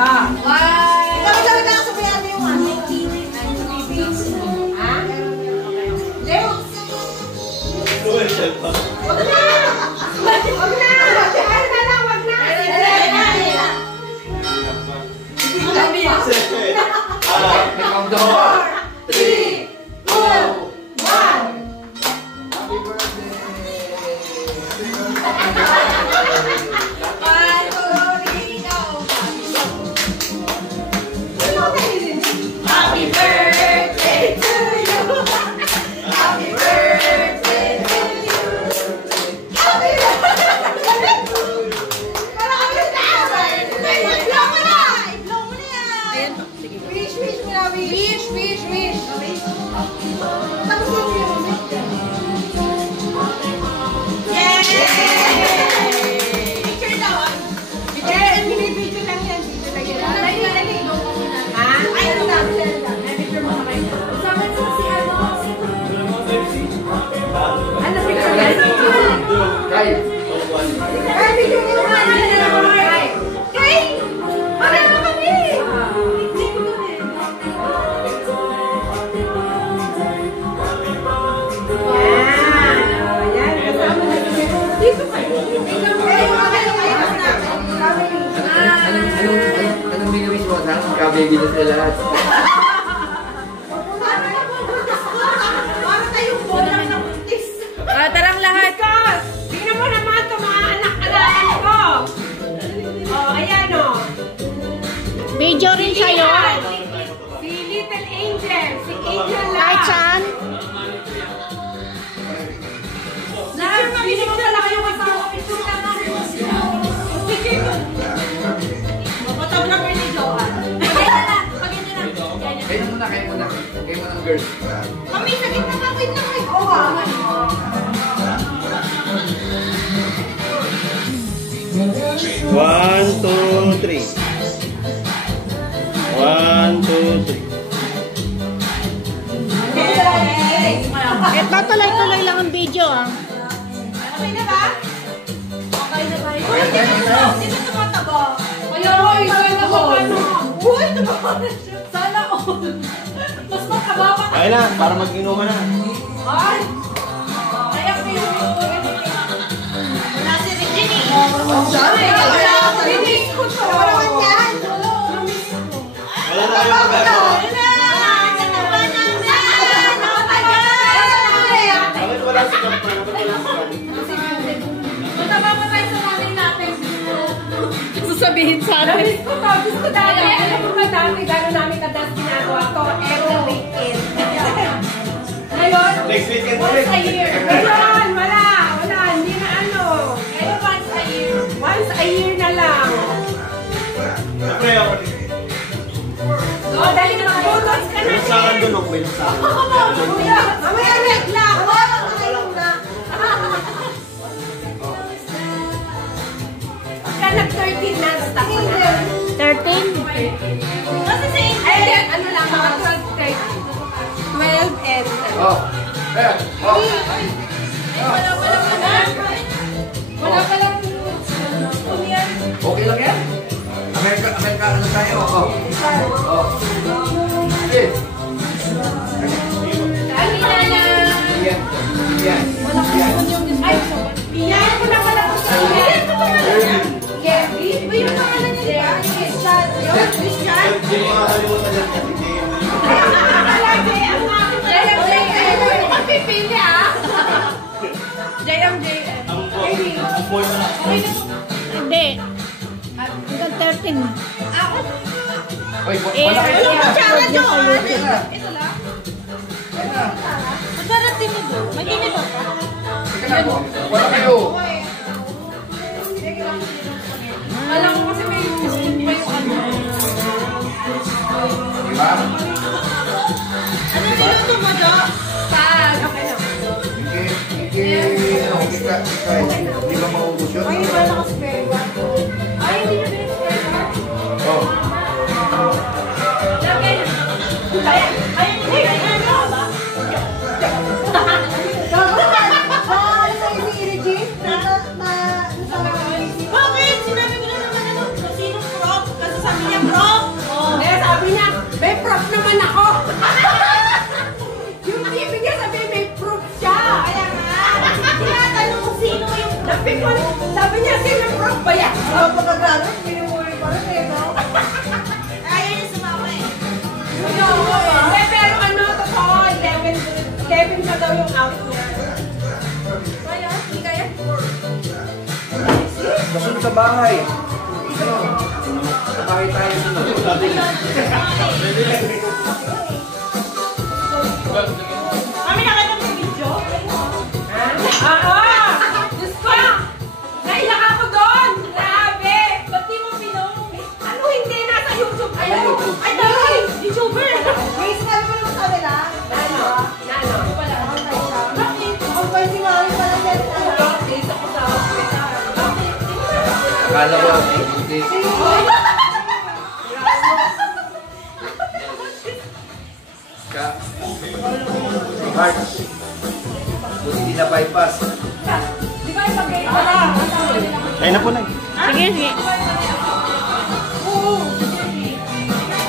Ikaw talaga sa bayan yung ano. Ha? Leo? Wag na! Wag na! Wag na lang, wag na! Four, three, two, one. Happy birthday! Happy birthday to you. Happy birthday to you. Happy birthday to you. Parang kami na! I-blow mo na! I-blow mo na yan! Wish, wish mo na, wish. Wish, wish, wish. Tapos yung music. Yay! Picture daw. Picture, binibidyo lang yan. Dito lang yan. Ha? Ay, ano lang. Picture mo naman. Sama sa si ano. Ano picture yan? Kay! Ay, picture mo naman. Kay! Ano naman kami? Yan. Kasama na dito kayo. Anong bigawin mo sa akin? Kababy na sila lahat. Para tayong bola ng buntis. Tarang lahat. Tingnan mo naman ito, mga anak-alakan ko. Ayan o. Video rin sa'yo. Si Little Angel. Si Angel lang. Kahit saan. Picture pala kayo kasama. Picture lang natin. Photographer ni Johan. Paganda lang. Kayo muna, kayo muna. Kayo muna ang girls. Kami, sa gitna ka. Wait lang. Oo. One, two, three. One, two, three. Ito tuloy-tuloy lang ang video ah. Okay na ba? Okay na ba? Uy, dito tumataba. Uy, Uy, tumataba na siya. Sana all. Mas mataba pa. Kaya na, para mag-inuman na. Ay! Kaya wala si Regine. Wala si Regine ko to. Wala yan. Wala na kayong magagawa. Bakit wala si Kampan? Bakit wala si Kampan? Mataba pa tayo sa nanay natin. Sasabihin sa atin. Gusto ko dati. Alam mo ba dati, gano'n namin kadalas ginagawa to every weekend. Ngayon, Next weekend once a ulit. year. Ngayon, wala. Hindi na ano. Ngayon, once a year. Once a year na lang. Siyempre ako. Dali na mag-photos ka na. Sa akin doon, may sa akin. Mamaya regla ako. Ayun na. Pagka nag-13 na, stop ko na. 13? Kasi sa English, ano lang, mga 12 and... Oh! Eh! Oh! Wala pa lang. Wala pa lang. Okay lang yan? Amerika, ano tayo? Oh! Oh! Eh! Ay, Nana! Yan! Yan! Ay, iyan ko na pala ko sa iyan. Ito pangalan niya. Kevin? Ba yung pangalan niya? Christian. Yun, Christian. Hindi mo makakalimutan yan kasi Pipili ah! JMJM. ang boy na. Hindi. Hanggang 13. Ako? Oy, Eh, wala kayo Walang na! kutsara doon. Ito na! Ito lang. Ito na! Kutsara din ito. May ginito. Teka na po! Wala kayo! Alam ko kasi may biscuit pa yung ano. Diba? Ano niluto mo, Jo? Pag. Okay lang. Hindi ba maubos yun? Ay, wala ka spare one. Ay, hindi na spare one. Oh! Lagay na. Ay, ano ba? Bakit? Sinabi ko na naman ano, sinong prop? Kasi sabi niya prop Kasunod sa bahay. Ano? Sa bahay tayo sunod. Mami, nakita mo yung video? Diyos ko! Naiyak ako doon! Grabe! Ba't di mo pinost? Ano hindi? Nasa YouTube kayo? Ay, dahil! YouTuber! May sinabi mo naman sa kanila? Nano? Wala. Bakit? Ako ba si Mami pala yan? Bakit? Ako sa hospital. Bakit? Akala ko, hindi. Ka. Heart. Buti di na bypass. Di ba ipagay? Ayun na po na. Sige, sige.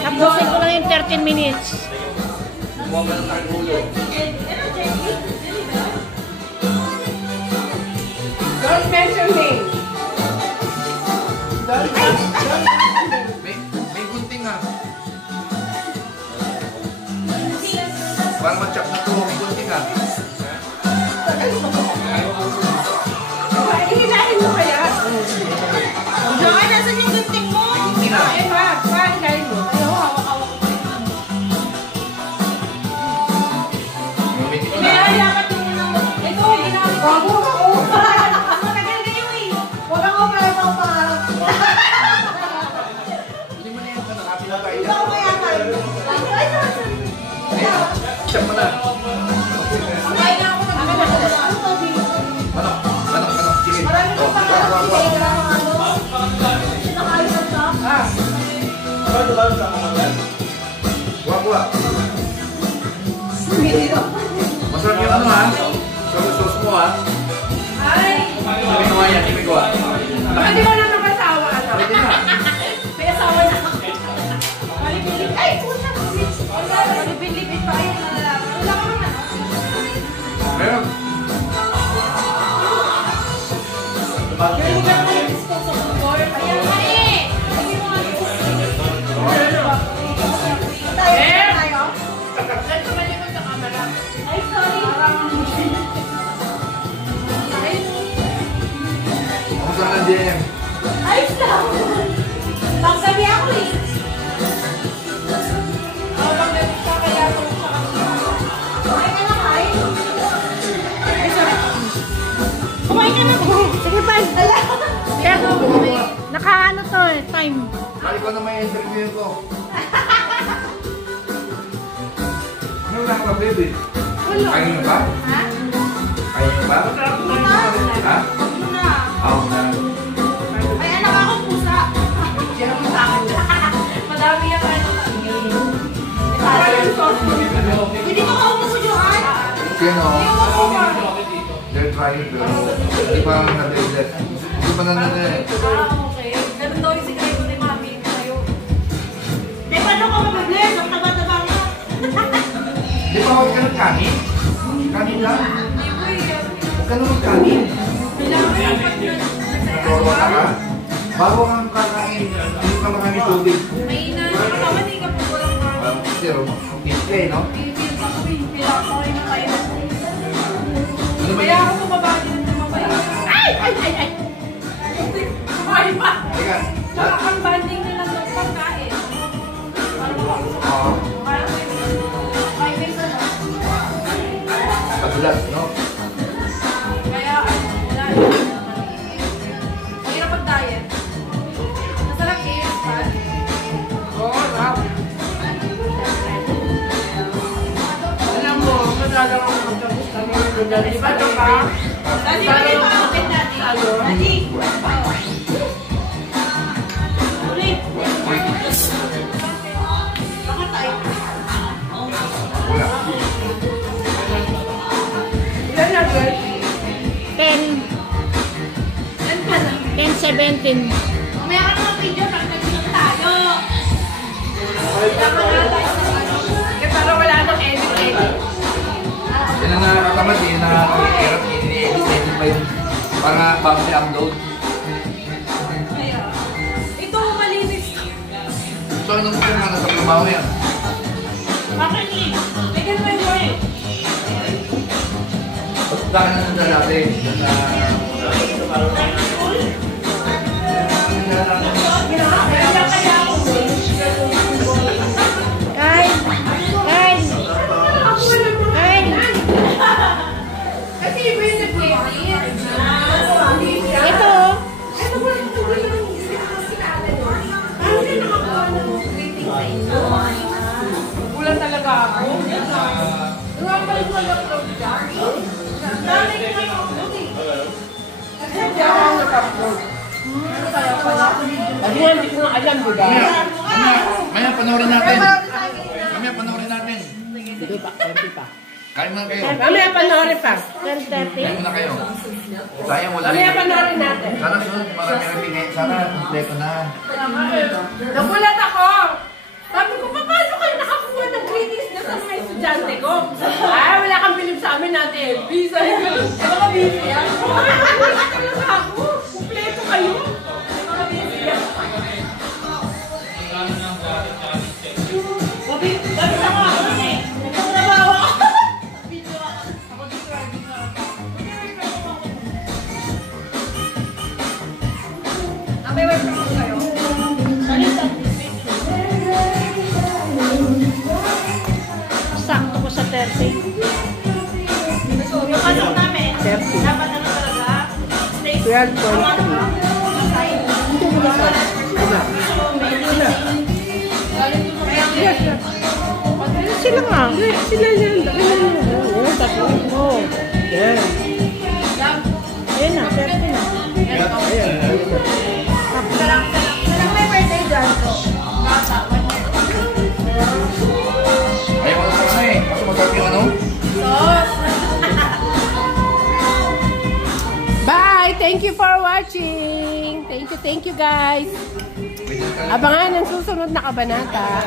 Tapusin ko lang yung 13 minutes. Kumuha ka ng targulo. Don't mention me. May gunting ha. Parang matchap na to. May gunting ha. Hihilahin mo kaya? Joy, nasan yung gunting mo? Gunting ha. Eh, hihilahin mo. Ay, hawak-hawak. Kaya dapat yung ito, ginamit ko. Bago ako. Matagal kayo eh. Huwag ako pala sa pangarap. Hindi mo na yan ka nakapila tayo. Ikaw mo yan, Mami. Ay, nasan? Check mo na. Kumain na ako ng Manok. Sige. Marami Oh, kang pangarap. wag. Sige, nakayos ka. Wag. Masarap yung ano ha. Sauce mo ha. Ay! Sabi ko yan, sabi ko ha. Pwede mo na mag-asawa, ano? Pwede na. May asawa na. Malibilib. Ay, puta! Malibilib tayo na lalaki. Wala ka naman. Meron. Yung lugar na yung disposal. Ayan na eh! Sige mo nga Tayo. Ganito ba yung sa camera? Ay, sorry. Ako sa mga DM. Ayos lang. Pagsabi ako eh. Pagsabi ka kaya ako sa kanila. Kumain ka na, Kai. Ay, sorry. Kumain ka na. Sige pa. Pero, nakaano to eh, time. Bali ko na may interview ko. Ano na ka, baby? Kain nyo ba? Ha? Kain nyo ba? Ha? Muna. Ako na. Ay, anak ako pusa. Diyan mo sa akin. Madami yung ano. Parang sauce. Hindi ko kaumusudyuhan. Sino? Ayaw ko ba? They're trying to. Hindi pa na-bless. Hindi pa na Okay. Ganun daw yung sikreto ni Mami. Tayo. Di ba nung ako mag-bless? Ang taba-taba mo. Di ba huwag ka ng kanin? Kanin lang. Hindi ko eh. Huwag ka na magkanin. Kailangan yung pag-bless. Nagkorota ka? Bago kang kakain, hindi ka marami tubig. May ina. Tama di ka po walang Pero, display, no? Pilipinas ako. Kailangan ko rin na kayo. Ano ba Kaya yan? ako tumabay din tumabay. Ay! Kumain pa! Teka, Tsaka ang banding nila ng pagkain. Oo. Parang may minsan na. Pagulat, no? Kaya wala. Mahirap pag-diet. Masarap eh. Oo, sarap. Alam mo, madala ko magtapos kami. Di ba ito ka? Dati ba ito ka? Dati. Ulit. Bakit tayo? Wala. Ilan na, girl? 10, Yan pa na. 10, 17. Mamaya ka naman video, pag-nagsinom tayo. Kailangan na tayo sa ano. Kasi parang wala nang edit. Yan ang nakakatamad, yun na hirap ini-edit pa yung para bago i-upload. Kaya, ito malinis. So, anong gusto nga nasa trabaho yan? Bakit eh? May ganun yung work. Dahil na nandun natin. Kasi nga, hindi ko nga alam, di ba? Maya, panoorin natin. Mamaya, panoorin natin. Hindi pa, hindi pa. Kain muna kayo. Mamaya panoorin pa. 12:30. Kain muna kayo. Sayang wala Mamaya rin. panoorin natin. Sana sunod, marami rin pinay. Sana, kompleto na. Nagulat ako. Sabi ko, paano kayo nakakuha ng greetings na sa mga estudyante ko? Ay, wala kang bilib sa amin natin. Visa. Baka busy yan. Nagulat talaga ako. Kompleto kayo. Baka busy yan. Ganda nga ako eh. Nagtatrabaho ako. May work from home kayo? Sakto ko sa 30. Yung ano namin, 30. dapat ano talaga, stay 12.3. Sila nga. Sila yan. Yan, tatlo. Oh. Yan. Ayan na, 30 na. Salang may birthday dyan. Bata, 1 year. Ayaw ko na sa ano eh. Kaso masarap yung ano. Bye! Thank you for watching! Thank you guys! Abangan ang susunod na kabanata.